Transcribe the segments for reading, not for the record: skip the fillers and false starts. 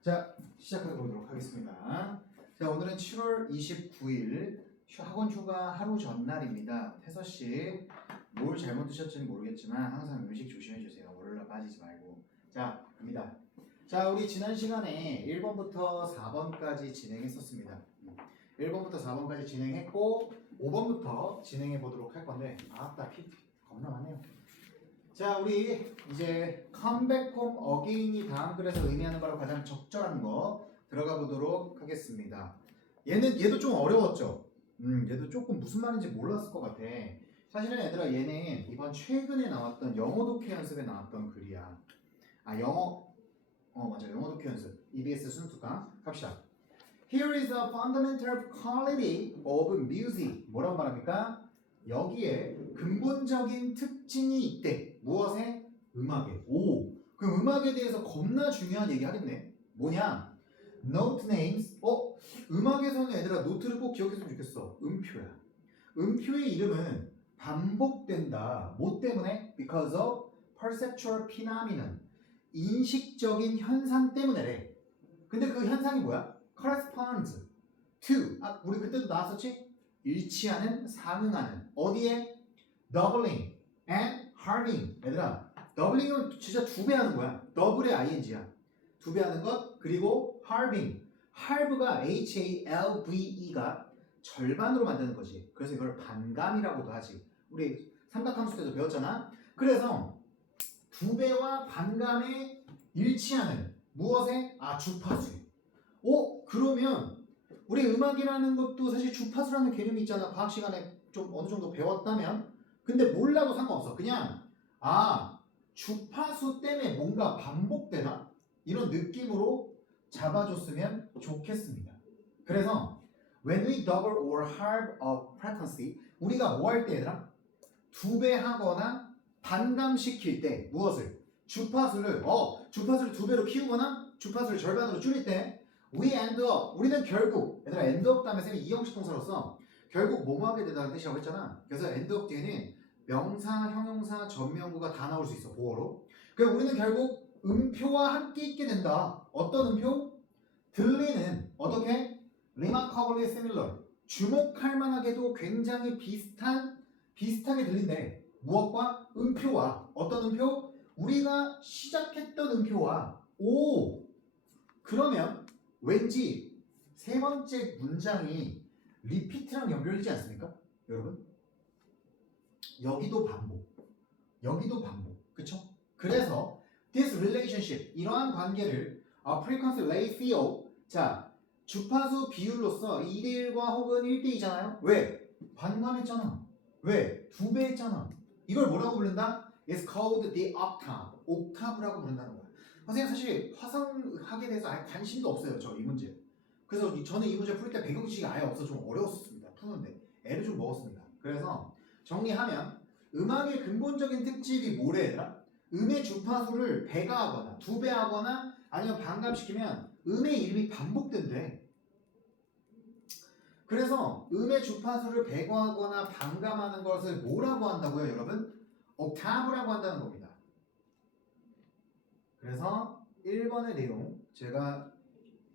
자, 시작해 보도록 하겠습니다. 자, 오늘은 7월 29일 학원 휴가 하루 전날입니다. 태서 씨, 뭘 잘못 드셨지는 모르겠지만 항상 음식 조심해 주세요. 월요일날 빠지지 말고. 자, 갑니다. 자, 우리 지난 시간에 1번부터 4번까지 진행했었습니다. 1번부터 4번까지 진행했고 5번부터 진행해 보도록 할 건데 아따 피 겁나 많네요. 자, 우리 이제 come back home again이 다음 글에서 의미하는 바로 가장 적절한 거 들어가 보도록 하겠습니다. 얘도 좀 어려웠죠? 얘도 조금 무슨 말인지 몰랐을 것 같아. 사실은 얘들아 얘는 이번 최근에 나왔던 영어 독해 연습에 나왔던 글이야. 맞아, 영어 독해 연습 EBS 순투강 갑시다. Here is a fundamental quality of music. 뭐라고 말합니까? 여기에 근본적인 특징이 있대. 무엇에? 음악에. 오, 그럼 음악에 대해서 겁나 중요한 얘기 하겠네. 뭐냐? Note names. 음악에서는 얘들아 노트를 꼭 기억했으면 좋겠어. 음표야. 음표의 이름은 반복된다. 뭐 때문에? Because of perceptual phenomenon. 인식적인 현상 때문에래. 근데 그 현상이 뭐야? corresponds to. 우리 그때도 나왔었지? 일치하는, 상응하는. 어디에? doubling and halving. 얘들아, doubling은 진짜 두 배 하는 거야. double의 ing야. 두 배 하는 것. 그리고 halving. halve가 halve가 절반으로 만드는 거지. 그래서 이걸 반감이라고도 하지. 우리 삼각함수 때도 배웠잖아. 그래서 두 배와 반감에 일치하는 무엇에? 주파수. 그러면 우리 음악이라는 것도 사실 주파수라는 개념이 있잖아. 과학 시간에 좀 어느 정도 배웠다면. 근데 몰라도 상관없어. 그냥 주파수 때문에 뭔가 반복되나? 이런 느낌으로 잡아줬으면 좋겠습니다. 그래서 when we double or halve a frequency, 우리가 뭐 할 때 얘들아? 두 배 하거나 반감시킬 때 무엇을? 주파수를 두 배로 키우거나 주파수를 절반으로 줄일 때 we end up, 우리는 결국, 얘들아 end up 다음에 쌤이 이형식 동사로서 결국 뭐뭐 하게 된다는 뜻이라고 했잖아. 그래서 end up 뒤에는 명사, 형용사, 전명구가 다 나올 수 있어, 보어로. 그래서 우리는 결국 음표와 함께 있게 된다. 어떤 음표? 들리는, 어떻게? remarkably similar. 주목할 만하게도 굉장히 비슷하게 들린대. 무엇과? 음표와. 어떤 음표? 우리가 시작했던 음표와. 그러면 왠지 세 번째 문장이 리피트랑 연결되지 않습니까? 여러분? 여기도 반복. 그쵸? 그래서 this relationship, 이러한 관계를 frequency ratio, 자, 주파수 비율로서 2대1과 혹은 1대2잖아요? 왜? 반감했잖아. 왜? 두 배 했잖아. 이걸 뭐라고 부른다? It's called the octave. 옥타브라고 부른다는 거야. 선생님 사실 화성학에 대해서 아예 관심도 없어요. 저 이 문제. 그래서 저는 이 문제 풀 때 배경지식이 아예 없어서 좀 어려웠습니다. 푸는데. 애를 좀 먹었습니다. 그래서 정리하면 음악의 근본적인 특질이 뭐래 얘들아? 음의 주파수를 배가하거나 두 배 하거나 아니면 반감시키면 음의 이름이 반복된대. 그래서 음의 주파수를 배가하거나 반감하는 것을 뭐라고 한다고요, 여러분? 옥타브라고 한다는 겁니다. 그래서 1번의 내용 제가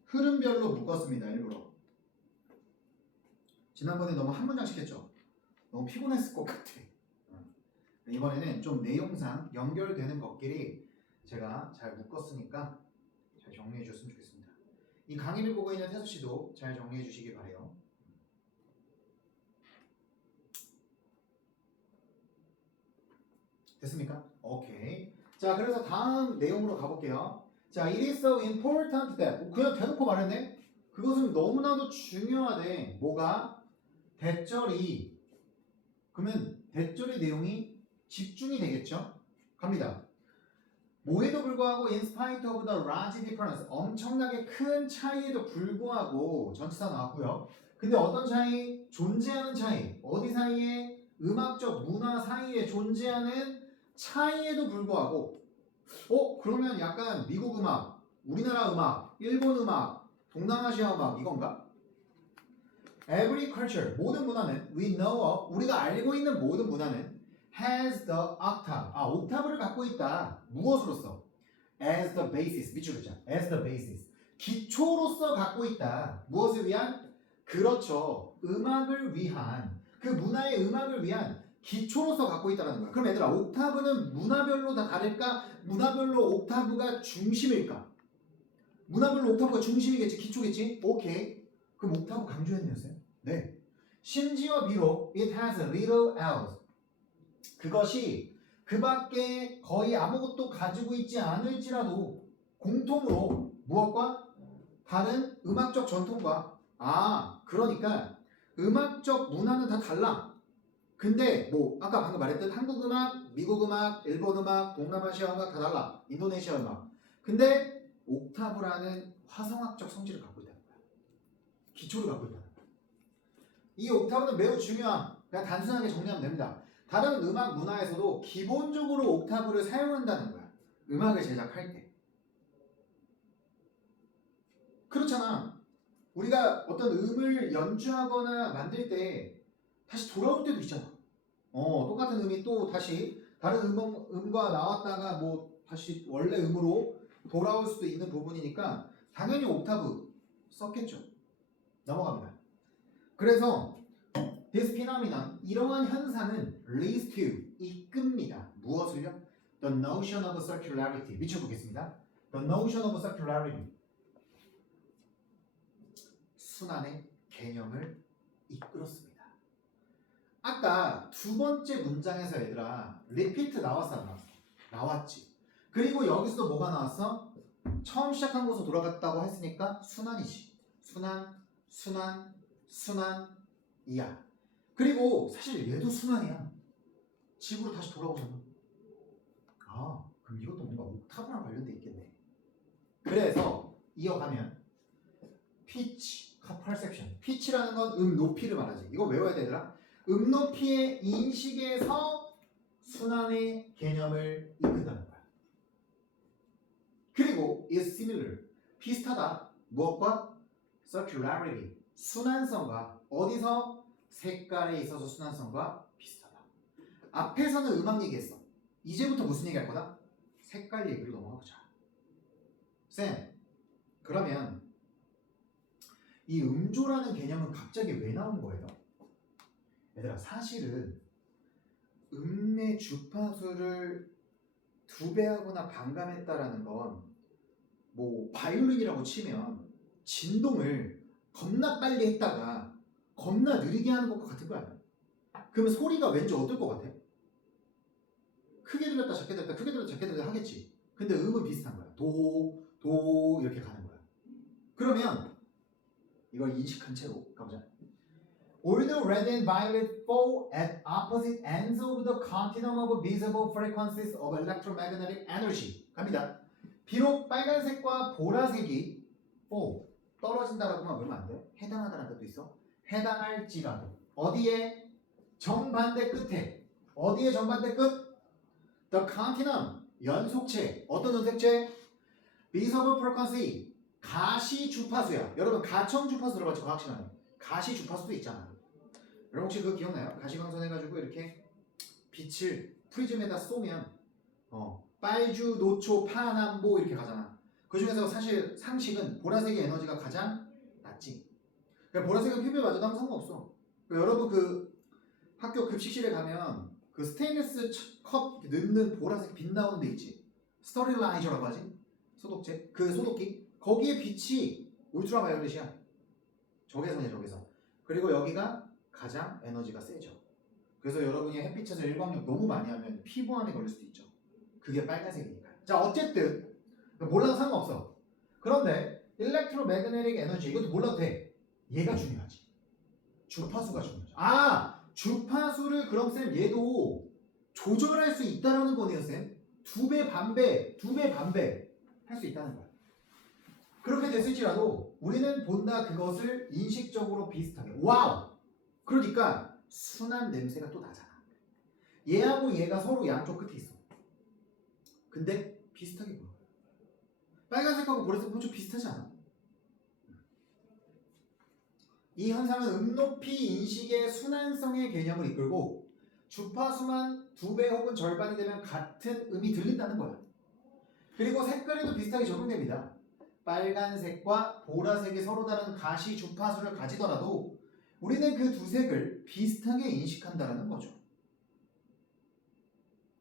흐름별로 묶었습니다. 일부러. 지난번에 너무 한 문장씩 했죠? 너무 피곤했을 것 같아. 이번에는 좀 내용상 연결되는 것끼리 제가 잘 묶었으니까 잘 정리해 주셨으면 좋겠습니다. 이 강의를 보고 있는 태수 씨도 잘 정리해 주시기 바래요. 됐습니까? 오케이. 자, 그래서 다음 내용으로 가볼게요. 자, it is so important that. 그냥 대놓고 말했네? 그것은 너무나도 중요하대. 뭐가? 대절이. 그러면 대절의 내용이 집중이 되겠죠? 갑니다. 뭐에도 불구하고 in spite of the large difference, 엄청나게 큰 차이에도 불구하고 전치사 나왔고요. 근데 어떤 차이? 존재하는 차이. 어디 사이에? 음악적 문화 사이에 존재하는 차이에도 불구하고 그러면 약간 미국 음악, 우리나라 음악, 일본 음악, 동남아시아 음악 이건가? Every culture, 모든 문화는 we know of, 우리가 알고 있는 모든 문화는 has the octave, 옥타브를 갖고 있다. 무엇으로서? As the basis, 밑줄 긋자. As the basis. 기초로서 갖고 있다. 무엇을 위한? 그렇죠. 음악을 위한, 그 문화의 음악을 위한 기초로서 갖고 있다는 거야. 그럼 얘들아, 옥타브는 문화별로 다 다를까? 문화별로 옥타브가 중심일까? 문화별로 옥타브가 중심이겠지, 기초겠지? 오케이. 그럼 옥타브 강조했네요. 네. 심지어 비록 it has little else, 그것이 그 밖에 거의 아무것도 가지고 있지 않을지라도 공통으로 무엇과? 다른 음악적 전통과, 그러니까 음악적 문화는 다 달라. 근데 뭐 아까 방금 말했던 한국 음악, 미국 음악, 일본 음악, 동남아시아 음악 다 달라. 인도네시아 음악. 근데 옥타브라는 화성학적 성질을 갖고 있다는 거야. 기초를 갖고 있다는 거야. 이 옥타브는 매우 중요한, 그냥 단순하게 정리하면 됩니다. 다른 음악 문화에서도 기본적으로 옥타브를 사용한다는 거야. 음악을 제작할 때. 그렇잖아. 우리가 어떤 음을 연주하거나 만들 때 다시 돌아올 때도 있잖아. 똑같은 음이 또 다시 다른 음과 나왔다가 뭐 다시 원래 음으로 돌아올 수도 있는 부분이니까 당연히 옥타브 썼겠죠. 넘어갑니다. 그래서 this phenomenon, 이러한 현상은 leads to, 이끕니다. 무엇을요? The notion of circularity. 미쳐보겠습니다. The notion of circularity. 순환의 개념을 이끌었습니다. 아까 두 번째 문장에서 얘들아 repeat 나왔어 안 나왔어? 나왔지. 그리고 여기서도 뭐가 나왔어? 처음 시작한 곳으로 돌아갔다고 했으니까 순환이지. 순환이야. 그리고 사실 얘도 순환이야. 집으로 다시 돌아오잖아. 그럼 이것도 뭔가 옥타브랑 관련돼 있겠네. 그래서 이어가면 피치, 퍼셉션. 피치라는 건 음 높이를 말하지. 이거 외워야 되더라. 음 높이의 인식에서 순환의 개념을 이끈다는 거야. 그리고 is similar, 비슷하다. 무엇과? circularity, 순환성과. 어디서? 색깔에 있어서 순환성과 비슷하다. 앞에서는 음악 얘기했어. 이제부터 무슨 얘기 할 거다? 색깔 얘기로 넘어가 보자. 쌤, 그러면 이 음조라는 개념은 갑자기 왜 나온 거예요? 얘들아, 사실은 음의 주파수를 2배 하거나 반감했다라는 건 뭐 바이올린이라고 치면 진동을 겁나 빨리 했다가 겁나 느리게 하는 것과 같은 거 아니야? 그러면 소리가 왠지 어떨 것 같아? 크게 들렸다 작게 들렸다 크게 들렸다 작게 들렸다 하겠지. 근데 음은 비슷한 거야. 도 이렇게 가는 거야. 그러면 이걸 인식한 채로 가보자. Although red and violet fall at opposite ends of the continuum of visible frequencies of electromagnetic energy. 갑니다. 비록 빨간색과 보라색이 fall, 떨어진다라고만 외우면 안 돼. 해당하다는 뜻도 있어. 해당할지라도. 어디에? 정반대 끝에. 어디에 정반대 끝? The continuum, 연속체. 어떤 연속체? visible frequency, 가시 주파수야. 여러분 가청 주파수 들어봤죠? 과학 시간에. 가시 주파수도 있잖아. 여러분 혹시 그거 기억나요? 가시광선 해가지고 이렇게 빛을 프리즘에다 쏘면 빨주, 노초, 파남보 이렇게 가잖아. 그 중에서 사실 상식은 보라색의 에너지가 가장 낮지. 그러니까 보라색은 피부에 맞아도 아무 상관없어. 그러니까 여러분 그 학교 급식실에 가면 그 스테인리스 컵 넣는 보라색 빛 나오는 데 있지. 스터릴라이저라고 하지. 소독제. 그 소독기. 거기에 빛이 울트라바이올렛이야. 적외선이야, 적외선. 그리고 여기가 가장 에너지가 세죠. 그래서 여러분이 햇빛에서 일광욕 너무 많이 하면 피부암에 걸릴 수도 있죠. 그게 빨간색이니까. 자, 어쨌든 몰라도 상관없어. 그런데 일렉트로매그네틱 에너지, 이것도 몰라도 돼. 얘가 중요하지. 주파수가 중요하지. 주파수를 그럼 쌤 얘도 조절할 수 있다라는 거네요, 쌤. 2배, 반배 할 수 있다는 거야. 그렇게 됐을지라도 우리는 본다 그것을 인식적으로 비슷하게. 와우! 그러니까 순한 냄새가 또 나잖아. 얘하고 얘가 서로 양쪽 끝에 있어. 근데 비슷하게 보여. 빨간색하고 보라색 보면 좀 비슷하지 않아? 이 현상은 음높이 인식의 순환성의 개념을 이끌고 주파수만 2배 혹은 절반이 되면 같은 음이 들린다는 거야. 그리고 색깔에도 비슷하게 적용됩니다. 빨간색과 보라색이 서로 다른 가시 주파수를 가지더라도 우리는 그 두 색을 비슷하게 인식한다는 거죠.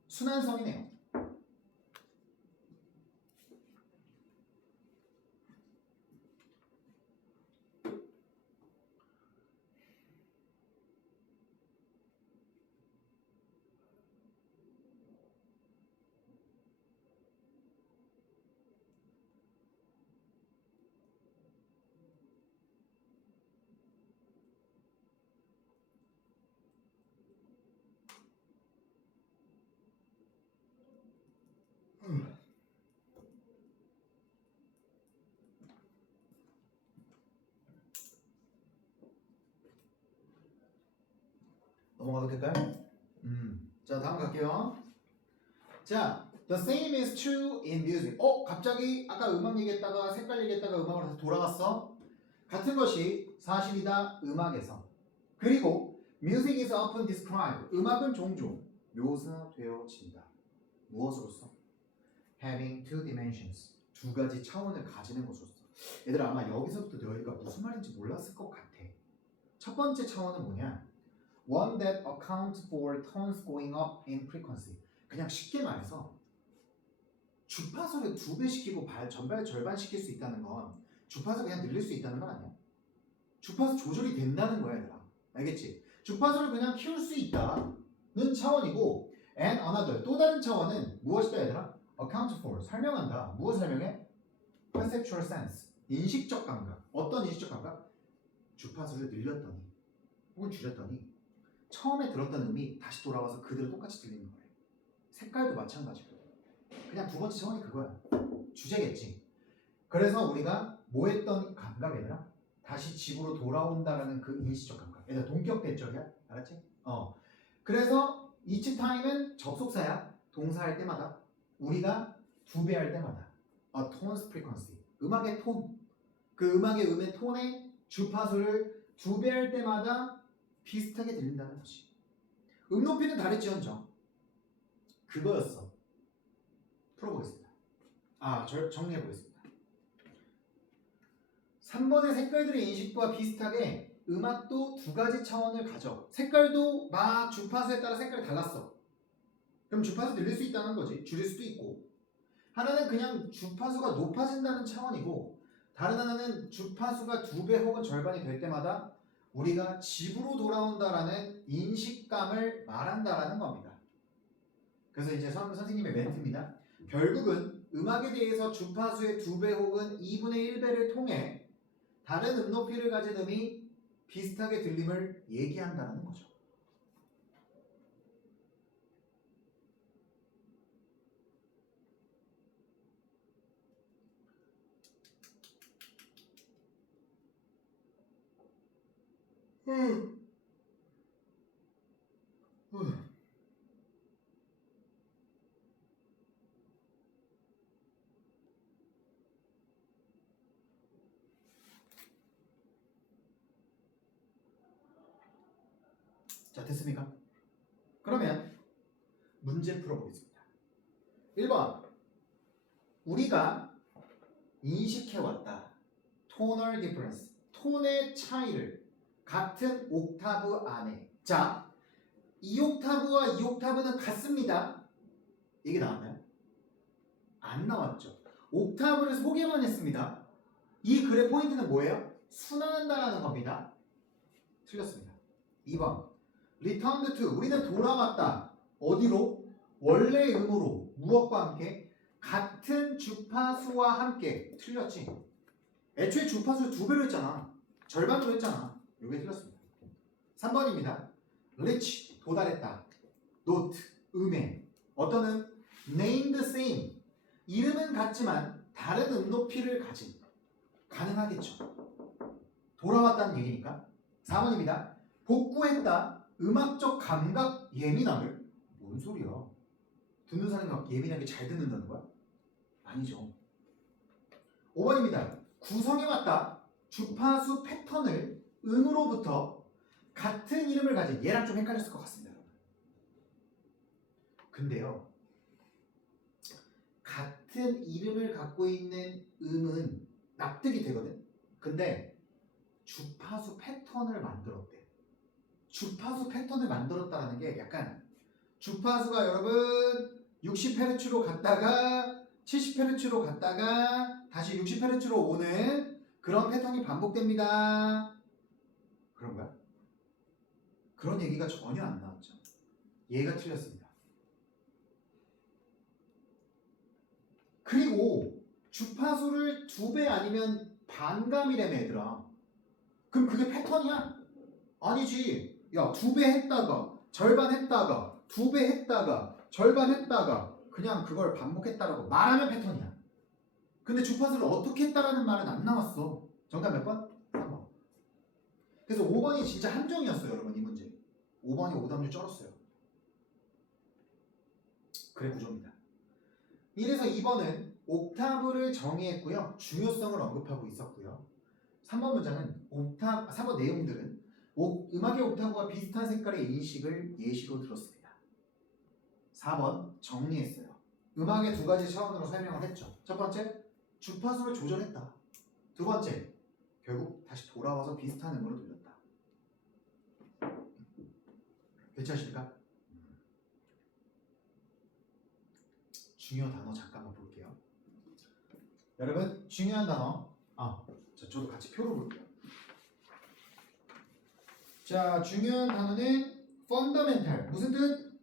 순환성이네요. 넘어가도 될까요? 자, 다음 갈게요. 자, the same is true in music. 갑자기 아까 음악 얘기했다가 색깔 얘기했다가 음악으로 다시 돌아갔어. 같은 것이 사실이다 음악에서. 그리고 music is often described. 음악은 종종 묘사되어진다. 무엇으로서? having two dimensions. 두 가지 차원을 가지는 것으로서. 얘들아 아마 여기서부터 너희가 무슨 말인지 몰랐을 것 같아. 첫 번째 차원은 뭐냐? One that accounts for tones going up in frequency. 그냥 쉽게 말해서 주파수를 2배 시키고 절반 시킬 수 있다는 건 주파수 그냥 늘릴 수 있다는 건 아니야. 주파수 조절이 된다는 거야, 얘들아. 알겠지? 주파수를 그냥 키울 수 있다는 차원이고, and another 또 다른 차원은 무엇이다, 얘들아? account for 설명한다. 무엇 설명해? conceptual sense 인식적 감각. 어떤 인식적 감각? 주파수를 늘렸더니 혹은 줄였더니 처음에 들었던 음이 다시 돌아와서 그대로 똑같이 들리는 거예요. 색깔도 마찬가지고. 그냥 두 번째 차원이 그거야. 주제겠지. 그래서 우리가 뭐 했던 감각 얘들아? 다시 집으로 돌아온다라는 그 인식적 감각. 얘들아 동격 대절이야. 알았지? 그래서 each time은 접속사야. 동사할 때마다. 우리가 2배 할 때마다. A tone's frequency. 음악의 톤. 그 음의 톤의 주파수를 2배 할 때마다 비슷하게 들린다는 것이. 높이는 다를지언정 그거였어. 풀어보겠습니다. 정리해보겠습니다. 3번의 색깔들의 인식과 비슷하게 음악도 두 가지 차원을 가져. 색깔도 막 주파수에 따라 색깔이 달랐어. 그럼 주파수 늘릴 수 있다는 거지. 줄일 수도 있고. 하나는 그냥 주파수가 높아진다는 차원이고, 다른 하나는 주파수가 2배 혹은 절반이 될 때마다 우리가 집으로 돌아온다라는 인식감을 말한다라는 겁니다. 그래서 이제 선생님의 멘트입니다. 결국은 음악에 대해서 주파수의 2배 혹은 2분의 1배를 통해 다른 높이를 가진 음이 비슷하게 들림을 얘기한다는 거죠. 자, 됐습니까? 그러면 문제 풀어보겠습니다. 1번 우리가 인식해왔다. tonal difference 톤의 차이를 같은 옥타브 안에. 자, 이 옥타브와 이 옥타브는 같습니다. 이게 나왔나요? 안 나왔죠. 옥타브를 소개만 했습니다. 이 글의 포인트는 뭐예요? 순환한다라는 겁니다. 틀렸습니다. 2번 returned to 우리는 돌아왔다. 어디로? 원래 음으로. 무엇과 함께? 같은 주파수와 함께. 틀렸지? 애초에 주파수를 2배로 했잖아. 절반으로 했잖아. 이게 틀렸습니다. 3번입니다. reach 도달했다. note 음에. 어떤 음? named same 이름은 같지만 다른 높이를 가진. 가능하겠죠. 돌아왔다는 얘기니까. 4번입니다. 복구했다. 음악적 감각 예민함을. 뭔 소리야? 듣는 사람이 막 예민하게 잘 듣는다는 거야? 아니죠. 5번입니다. 구성해왔다. 주파수 패턴을 음으로부터 같은 이름을 가진. 얘랑 좀 헷갈렸을 것 같습니다, 여러분. 근데요, 같은 이름을 갖고 있는 음은 납득이 되거든. 근데 주파수 패턴을 만들었대. 주파수 패턴을 만들었다는 게 약간 주파수가 여러분 60Hz로 갔다가 70Hz로 갔다가 다시 60Hz로 오는 그런 패턴이 반복됩니다. 그런 거야? 그런 얘기가 전혀 안 나왔죠. 얘가 틀렸습니다. 그리고 주파수를 2배 아니면 반감이라며 얘들아. 그럼 그게 패턴이야? 아니지. 야, 2배 했다가 절반 했다가 2배 했다가 절반 했다가 그냥 그걸 반복했다라고 말하면 패턴이야. 근데 주파수를 어떻게 했다라는 말은 안 나왔어. 정답 몇 번? 3번. 그래서 5번이 진짜 함정이었어요, 여러분. 이 문제 5번이 오답률 쩔었어요. 그래 구조입니다. 이래서 2번은 옥타브를 정의했고요. 중요성을 언급하고 있었고요. 3번 문장은 3번 내용들은 음악의 옥타브와 비슷한 색깔의 인식을 예시로 들었습니다. 4번 정리했어요. 음악의 2가지 차원으로 설명을 했죠. 첫 번째, 주파수를 조절했다. 두 번째, 결국 다시 돌아와서 비슷한 음으로 들렸다. 괜찮으십니까? 중요 단어 잠깐만 볼게요. 여러분, 중요한 단어. 저도 같이 표로 볼게요. 자, 중요한 단어는 fundamental. 무슨 뜻?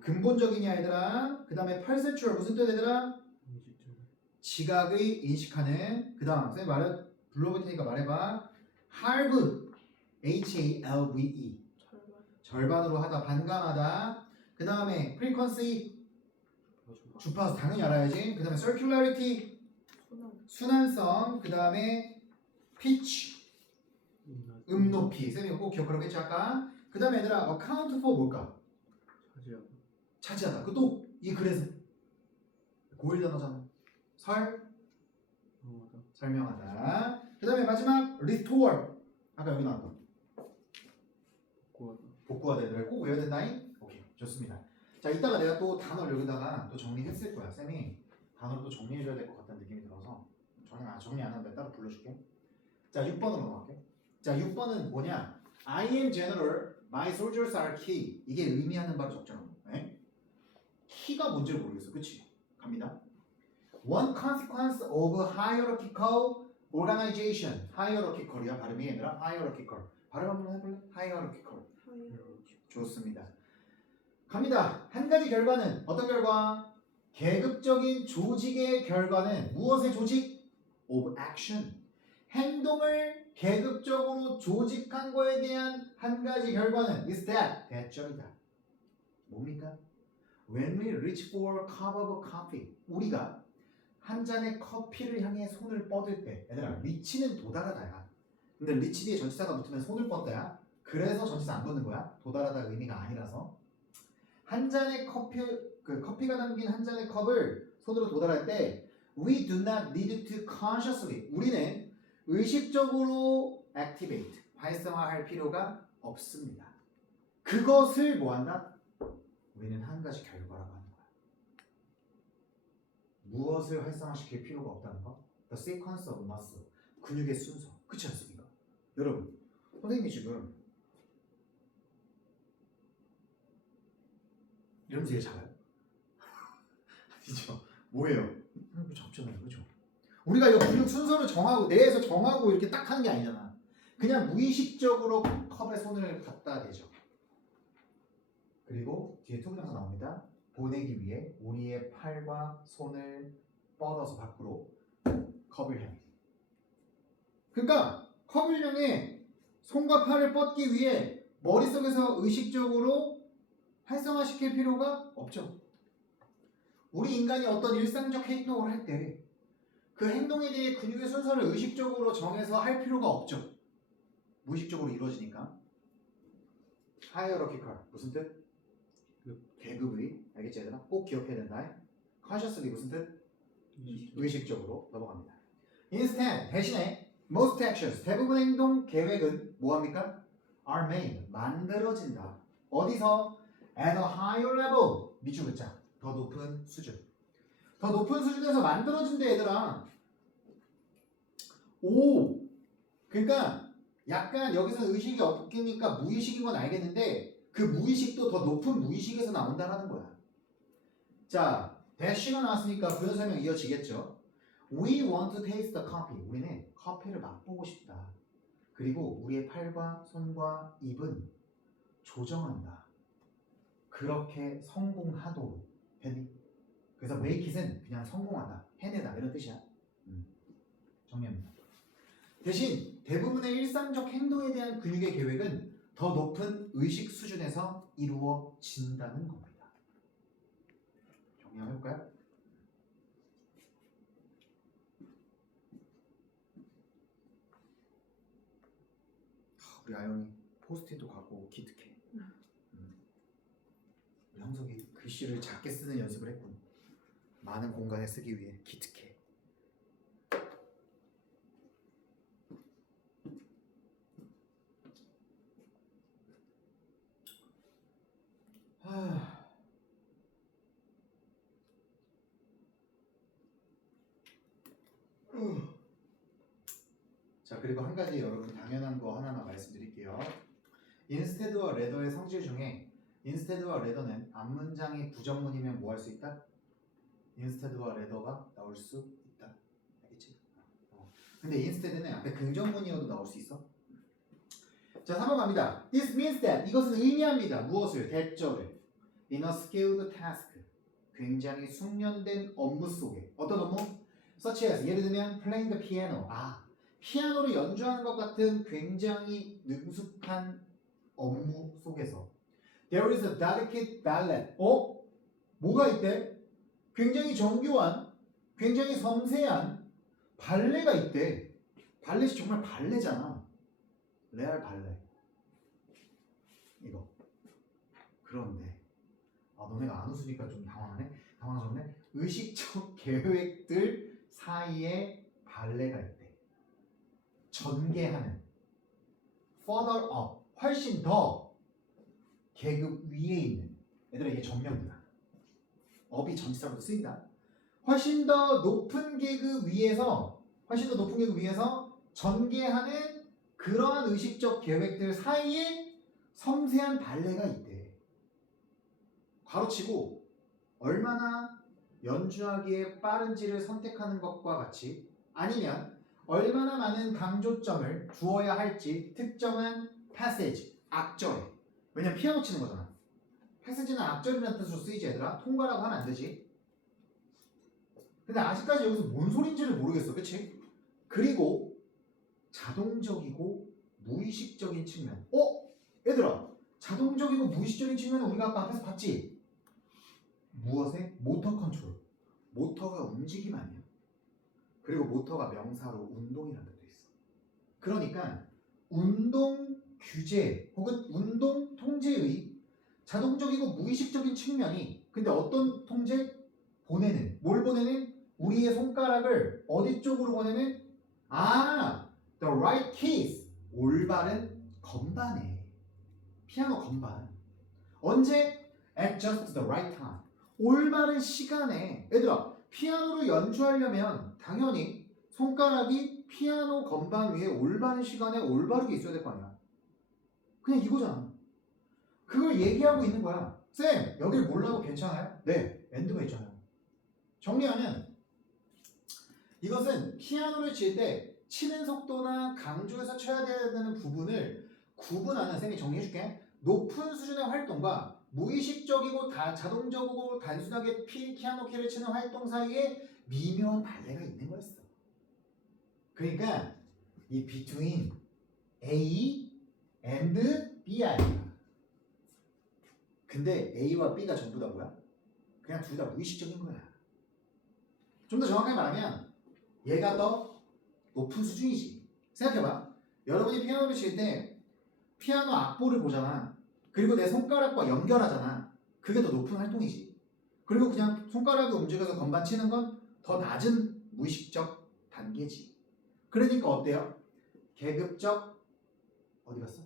근본적이냐 얘들아. 그 다음에 perceptual. 무슨 뜻 얘들아? 지각의 인식하는. 그 다음 선생님 불러볼 테니까 말해봐. halve. H-A-L-V-E. 절반으로 하다, 반감하다. 그 다음에 frequency. 주파수 당연히 알아야지. 그 다음에 circularity. 순환성. 그 다음에 pitch. 높이. 쌤이 꼭 기억하라겠지 아까. 그 다음에 얘들아 account for 뭘까? 차지하다. 그것도 이 글에서 고1 단어잖아. 설명하다. 그 다음에 마지막 restore. 아까 여기 나왔던 복구하다. 얘들아 꼭 외워야 된다잉? 오케이, 좋습니다. 자, 이따가 내가 또 단어를 여기다가 또 정리했을 거야. 쌤이 단어를 또 정리해줘야 될 것 같다는 느낌이 들어서 정리 안 하면 따로 불러줄게. 자, 6번으로 넘어갈게. 자, 6번은 뭐냐? I am general, my soldiers are key. 이게 의미하는 바로 적절한 거. 네? 키가 뭔지를 모르겠어. 그치? 갑니다. One consequence of hierarchical organization. hierarchical이야 발음이 얘들아. hierarchical. 발음 한번 해볼래? hierarchical. 좋습니다. 갑니다. 한 가지 결과는 어떤 결과? 계급적인 조직의 결과는 무엇의 조직? of action. 행동을 계급적으로 조직한 거에 대한 한 가지 결과는 is that 대절이다. 뭡니까? When we reach for a cup of coffee, 우리가 한 잔의 커피를 향해 손을 뻗을 때, 얘들아, reach는 도달하다야. 근데 reach 뒤에 전치사가 붙으면 손을 뻗다야. 그래서 전치사 안 붙는 거야. 도달하다 의미가 아니라서. 한 잔의 커피가 담긴 한 잔의 컵을 손으로 도달할 때, we do not need to consciously. 우리는 의식적으로 activate, 활성화할 필요가 없습니다. 그것을 뭐한다? 우리는 한 가지 결과라고 하는 거야. 무엇을 활성화시킬 필요가 없다는 거? The sequence of muscle, 근육의 순서. 그렇지 않습니까? 여러분, 선생님이 지금 이러면서 얘 잡아요? 아니죠. 뭐예요? 잡잖아요. 그죠? 우리가 이 근육 순서를 정하고 뇌에서 정하고 이렇게 딱 하는 게 아니잖아. 그냥 무의식적으로 컵에 손을 갖다 대죠. 그리고 뒤에 투부정사 나옵니다. 보내기 위해 우리의 팔과 손을 뻗어서 밖으로 컵을 향해. 그러니까 컵을 향해 손과 팔을 뻗기 위해 머릿속에서 의식적으로 활성화시킬 필요가 없죠. 우리 인간이 어떤 일상적 행동을 할 때 그 행동에 대해 근육의 순서를 의식적으로 정해서 할 필요가 없죠. 무의식적으로 이루어지니까. hierarchical 무슨 뜻? 계급의. 알겠지 얘들아? 꼭 기억해야 된다. consciously 무슨 뜻? 의식적으로. 넘어갑니다. Instead 대신에 most actions 대부분 행동 계획은 뭐합니까? are made 만들어진다. 어디서? at a higher level 밑줄 긋자. 더 높은 수준. 더 높은 수준에서 만들어진대 얘들아. 오! 그러니까 약간 여기서 의식이 없으니까 무의식인 건 알겠는데 그 무의식도 더 높은 무의식에서 나온다라는 거야. 자, 대시가 나왔으니까 부연 설명 이어지겠죠. We want to taste the coffee. 우리는 커피를 맛보고 싶다. 그리고 우리의 팔과 손과 입은 조정한다. 그렇게 성공하도록. 됐니? 그래서 make it은 그냥 성공하다, 해내다 이런 뜻이야. 정리합니다. 대신 대부분의 일상적 행동에 대한 근육의 계획은 더 높은 의식 수준에서 이루어진다는 겁니다. 정리 한번 해볼까요? 우리 아영이 포스트잇도 갖고 기특해. 우리 형석이 글씨를 작게 쓰는 연습을 했군. 많은 공간에 쓰기 위해 기특해. 자, 그리고 한 가지 여러분 당연한 거 하나만 말씀드릴게요. instead와 rather의 성질 중에 instead와 rather는 앞문장이 부정문이면 뭐 할 수 있다? instead와 rather가 나올 수 있다. 알겠지? 근데 instead는 앞에 긍정문이어도 나올 수 있어. 자, 3번 갑니다. This means that 이것은 의미합니다. 무엇을? 대절을. In a skilled task. 굉장히 숙련된 업무 속에. 어떤 업무? Such as 예를 들면 playing the piano. 피아노를 연주하는 것 같은 굉장히 능숙한 업무 속에서 There is a delicate ballet. 뭐가 있대? 굉장히 정교한, 굉장히 섬세한 발레가 있대. 발렛이 정말 발레잖아. 레알 발레. 이거. 그런데 너네가 안 웃으니까 좀 당황스럽네. 의식적 계획들 사이에 발레가 있대. 전개하는 further up, 훨씬 더 계급 위에 있는. 얘들아, 이게 정명이다. up이 전치사로도 쓰인다. 훨씬 더 높은 계급 위에서 전개하는 그러한 의식적 계획들 사이에 섬세한 발레가 있대. 가로치고 얼마나 연주하기에 빠른지를 선택하는 것과 같이, 아니면 얼마나 많은 강조점을 주어야 할지 특정한 패시지, 악절에. 왜냐면 피아노 치는 거잖아. 패시지는 악절이라는 뜻으로 쓰이지 얘들아. 통과라고 하면 안 되지. 근데 아직까지 여기서 뭔 소린지를 모르겠어. 그치? 그리고 자동적이고 무의식적인 측면. 얘들아, 자동적이고 무의식적인 측면은 우리가 아까 앞에서 봤지? 무엇에? 모터 컨트롤. 모터가 움직임 아니야. 그리고 모터가 명사로 운동이라는 뜻도 있어. 그러니까 운동 규제 혹은 운동 통제의 자동적이고 무의식적인 측면이, 근데 어떤 통제? 보내는. 뭘 보내는? 우리의 손가락을 어디 쪽으로 보내는? The right keys. 올바른 건반에. 피아노 건반. 언제? At just the right time. 올바른 시간에. 얘들아, 피아노를 연주하려면 당연히 손가락이 피아노 건반 위에 올바른 시간에 올바르게 있어야 될 거 아니야. 그냥 이거잖아. 그걸 얘기하고 있는 거야. 쌤, 여길 몰라도 괜찮아요? 네, 엔드가 있잖아요. 정리하면 이것은 피아노를 칠 때 치는 속도나 강조해서 쳐야 되는 부분을 구분하는, 쌤이 정리해줄게. 높은 수준의 활동과 무의식적이고 자동적이고 단순하게 피아노 키를 치는 활동 사이에 미묘한 발레가 있는 거였어. 그러니까 이 between A and B 아니야. 근데 A와 B가 전부 다 뭐야? 그냥 둘 다 무의식적인 거야. 좀 더 정확하게 말하면 얘가 더 높은 수준이지. 생각해봐. 여러분이 피아노를 칠 때 피아노 악보를 보잖아. 그리고 내 손가락과 연결하잖아. 그게 더 높은 활동이지. 그리고 그냥 손가락을 움직여서 건반 치는 건 더 낮은 무의식적 단계지. 그러니까 어때요? 계급적 어디 갔어?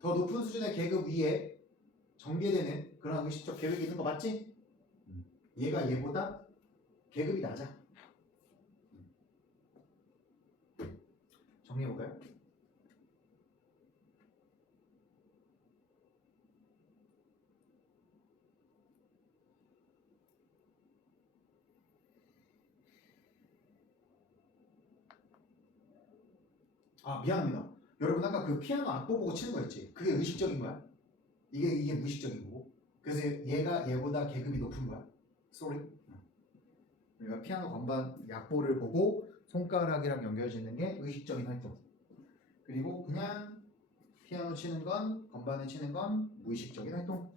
더 높은 수준의 계급 위에 전개되는 그런 의식적 계획이 있는 거 맞지? 얘가 얘보다 계급이 낮아. 정리해볼까요? 아, 미안합니다. 여러분 아까 그 피아노 악보 보고 치는 거 있지? 그게 의식적인 거야? 이게 무의식적인 거고. 그래서 얘가 얘보다 계급이 높은 거야. Sorry. 우리가 피아노 건반 악보를 보고 손가락이랑 연결짓는 게 의식적인 활동. 그리고 그냥 피아노 치는 건, 건반을 치는 건 무의식적인 활동.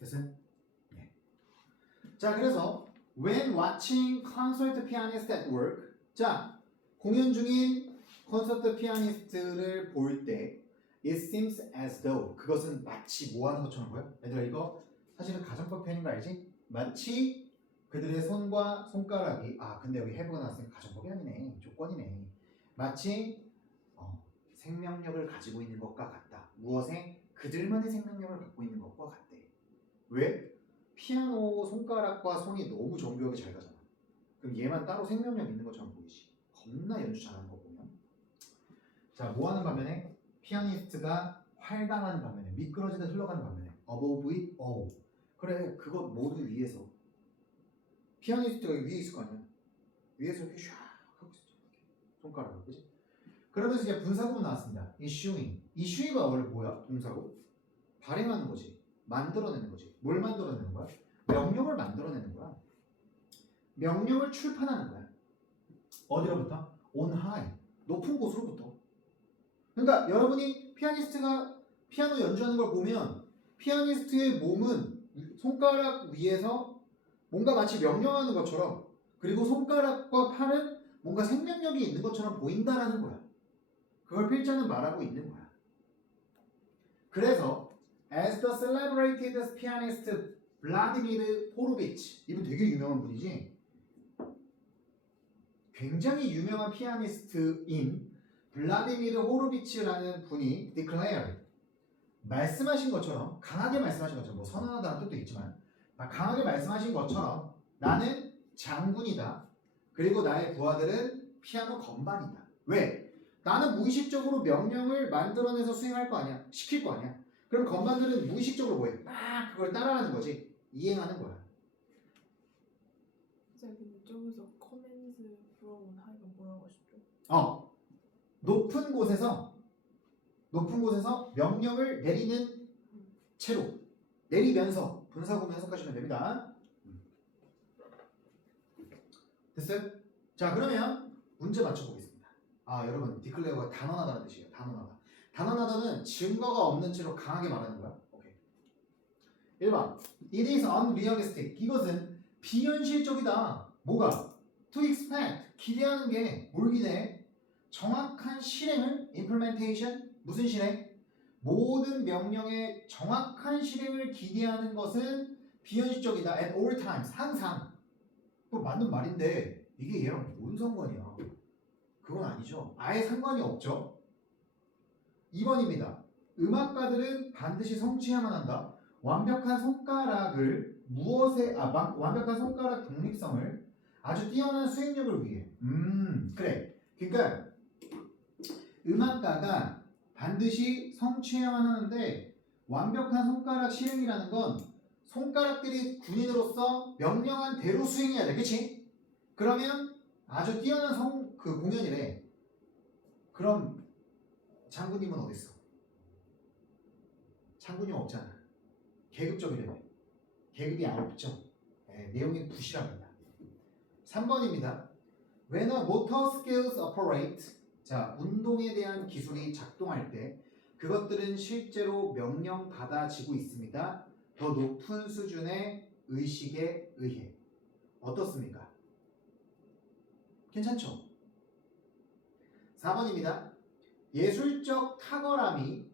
됐어요? 네. 자, 그래서 when watching concert pianist at work, 자, 공연 중인 콘서트 피아니스트를 볼 때 it seems as though, 그것은 마치 뭐 하는 것처럼 보여? 얘들아 이거 사실은 가정법 표현인 거 알지? 마치 그들의 손과 손가락이, 근데 여기 have가 나왔으니까 가정법이 아니네, 조건이네. 마치 생명력을 가지고 있는 것과 같다. 무엇에? 그들만의 생명력을 갖고 있는 것과 같대. 왜? 피아노 손가락과 손이 너무 정교하게 잘 가잖아. 그럼 얘만 따로 생명력 있는 것처럼 보이지. 겁나 연주 잘하는 거 보면. 자, 뭐 하는 반면에? 피아니스트가 활강하는 반면에, 미끄러지듯 흘러가는 반면에 above it all. 그래, 그것 모두 위에서. 피아니스트가 위에 있을 거 아니야. 위에서 이렇게 샥 하고 있어. 손가락을, 그지? 그러면서 이제 분사구문 나왔습니다. issuing. issuing가 원래 뭐야? 동사고? 발행하는 거지. 만들어내는 거지. 뭘 만들어내는 거야? 명령을 만들어내는 거야. 명령을 출판하는 거야. 어디로부터? on high. 높은 곳으로부터. 그러니까 여러분이 피아니스트가 피아노 연주하는 걸 보면 피아니스트의 몸은 손가락 위에서 뭔가 마치 명령하는 것처럼, 그리고 손가락과 팔은 뭔가 생명력이 있는 것처럼 보인다라는 거야. 그걸 필자는 말하고 있는 거야. 그래서 as the celebrated pianist Vladimir Horowitz, 이분 되게 유명한 분이지. 굉장히 유명한 피아니스트인 블라디미르 호로비츠라는 분이 declared, 말씀하신 것처럼, 강하게 말씀하신 것처럼, 뭐 선언하다는 뜻도 있지만 강하게 말씀하신 것처럼 나는 장군이다. 그리고 나의 부하들은 피아노 건반이다. 왜? 나는 무의식적으로 명령을 만들어내서 수행할 거 아니야. 시킬 거 아니야. 그럼 건반들은 무의식적으로 뭐해? 막 그걸 따라하는 거지. 이행하는 거야. 선생님 이쪽에서 커맨드 from 하이가 뭐라고 하셨죠? 높은 곳에서 명령을 내리는 채로, 내리면서 분사구문 해석하시면 됩니다. 됐어요? 자, 그러면 문제 맞춰보겠습니다. 여러분, 디클레어가 단언하다는 뜻이에요. 단언하다. 단언하다는 증거가 없는 채로 강하게 말하는 거야. 오케이. 1번. It is unrealistic. 이것은 비현실적이다. 뭐가? To expect. 기대하는 게 뭘 기대해? 정확한 실행을, implementation. 무슨 실행? 모든 명령의 정확한 실행을 기대하는 것은 비현실적이다. At all times. 항상. 그거 맞는 말인데 이게 얘랑 뭔 상관이야? 그건 아니죠. 아예 상관이 없죠. 2번입니다. 음악가들은 반드시 성취해야만 한다. 완벽한 손가락을 완벽한 손가락 독립성을 아주 뛰어난 수행력을 위해. 그래. 그러니까 음악가가 반드시 성취해야만 하는데 완벽한 손가락 실행이라는 건 손가락들이 군인으로서 명령한 대로 수행해야 돼. 그치? 그러면 아주 뛰어난 공연이래. 그럼 장군님은 어디 있어? 장군님 없잖아. 계급적이래요. 계급이 없죠. 내용이 부실합니다. 3번입니다. When a motor skills operate, 자, 운동에 대한 기술이 작동할 때 그것들은 실제로 명령받아지고 있습니다. 더 높은 수준의 의식에 의해. 어떻습니까? 괜찮죠? 4번입니다. 예술적 탁월함이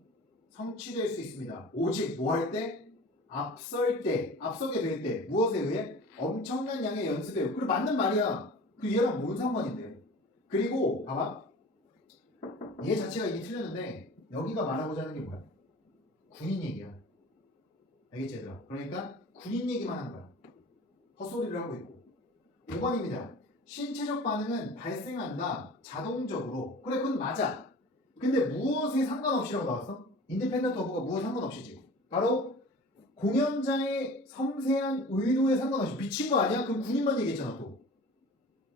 성취될 수 있습니다. 오직 뭐 할 때? 앞서게 될 때 무엇에 의해? 엄청난 양의 연습에 의해. 그래 맞는 말이야. 그 얘랑 뭔 상관인데? 그리고 봐봐. 얘 자체가 이게 틀렸는데 여기가 말하고자 하는 게 뭐야? 군인 얘기야. 알겠지 얘들아? 그러니까 군인 얘기만 한 거야. 헛소리를 하고 있고. 5번입니다. 신체적 반응은 발생한다. 자동적으로. 그래 그건 맞아. 근데 무엇에 상관없이라고 나왔어? 인디펜던트 오브가 무엇 상관없이지. 바로 공연자의 섬세한 의도에 상관없이. 미친 거 아니야? 그럼 군인만 얘기했잖아 또.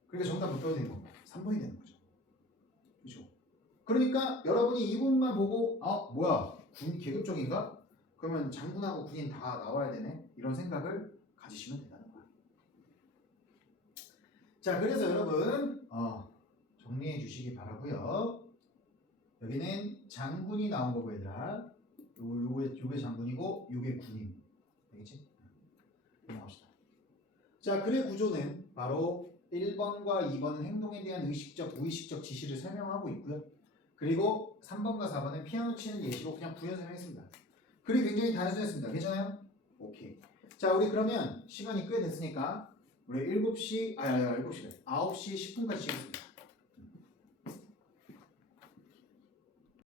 그러니까 정답 못 떠야 되는 거. 3번이 되는 거죠. 그렇죠? 그러니까 여러분이 이 부분만 보고 뭐야 군 계급적인가? 그러면 장군하고 군인 다 나와야 되네? 이런 생각을 가지시면 된다는 거야. 자 그래서 여러분 정리해 주시기 바라고요. 여기는 장군이 나온 거고 얘들아. 요게 장군이고 요게 군인. 알겠지? 넘어갑시다. 자 글의 구조는 바로 1번과 2번은 행동에 대한 의식적, 무의식적 지시를 설명하고 있고요. 그리고 3번과 4번은 피아노 치는 예시로 그냥 부연설명했습니다. 글이 굉장히 단순했습니다. 괜찮아요? 오케이. 자 우리 그러면 시간이 꽤 됐으니까 우리 7시 9시 10분까지 찍겠습니다.